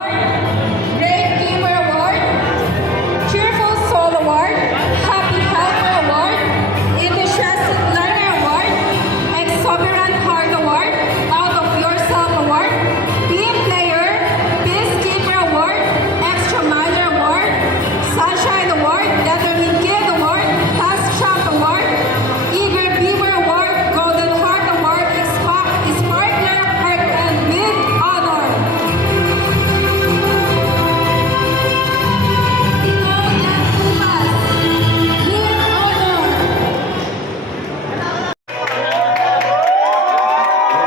Great Giver Award, Cheerful Soul Award, Happy Helper Award, Enthusiastic Learner Award, Exuberant Heart Award, Out of Yourself Award, Team Player, Peacekeeper Award, Extra Miler Award, Sunshine Award, Determined Kid Award, Fast Champ Award, Eager Beaver Award, Golden Heart Award, Sparkler Heart, and Big Honor.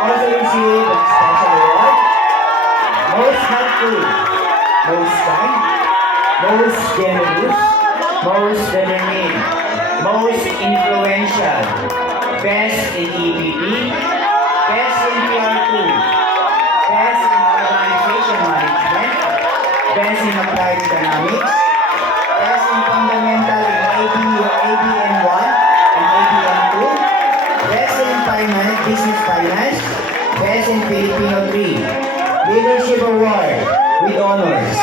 Also received a special award, most helpful, most kind, most generous, most determined, most influential, best in EPP, best in PR2, best in organization management, best in applied economics, best in fundamental in ABM1 and ABM2, best in finance, business finance, best in Filipino 3, leadership award with honors.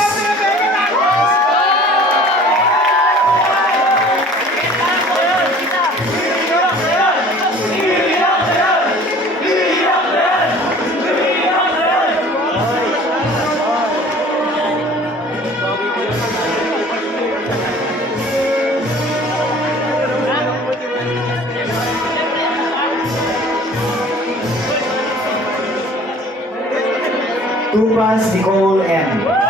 Tupas Nicole M.